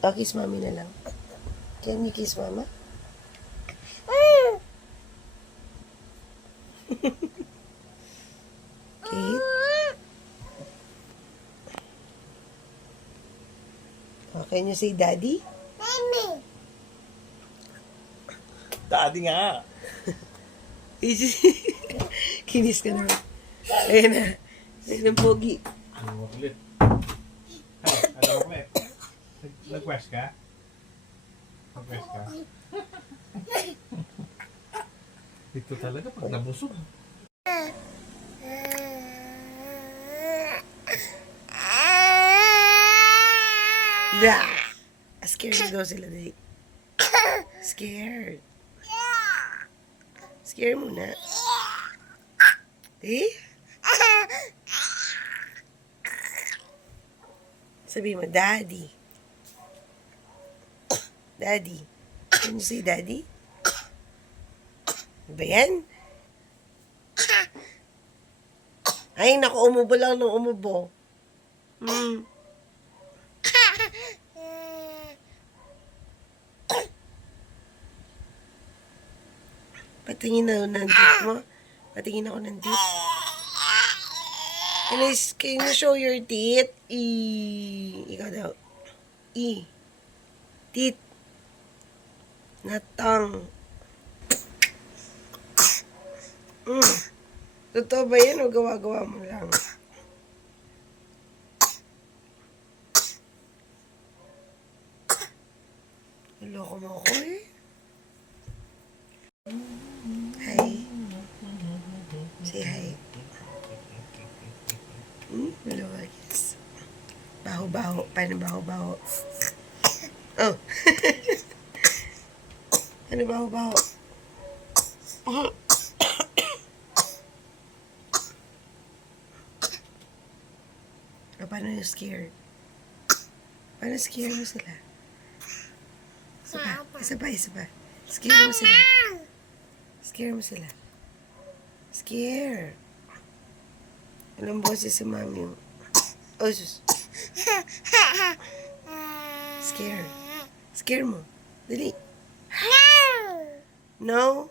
Oh, kiss mommy na lang. Can you kiss mama? Kate? Oh, can you say daddy? Daddy nga. Kinis ka naman. Ayan na. Ayan ang pogi. Ano ulit? Ay, ano ulit? Nag-west ka? Nag-west ka? Ito talaga pag nabusog. Da! Scared na daw sila, dali. Scared. Scared muna. Eh? Sabi mo, daddy. Daddy. Can you say daddy? Ano ba yan? Ay, naku, umubo lang ng umubo. Patingin na ng teeth mo. Patingin ako ng teeth. Can you show your teeth? Ikaw daw. Teeth. Not tongue. Totoo ba yan o gawa-gawa mo lang? Naloko mo ako eh. Hi. Say hi. Malawagis. Baho-baho. Paano baho-baho? Oh. Ano baho-baho? O, paano yung scared? Paano scare mo sila? Isa pa. Scare mo sila. Scare mo sila. Scare. Anong boses si mami mo? Oh, sus. Scare. Scare mo. Dali. No.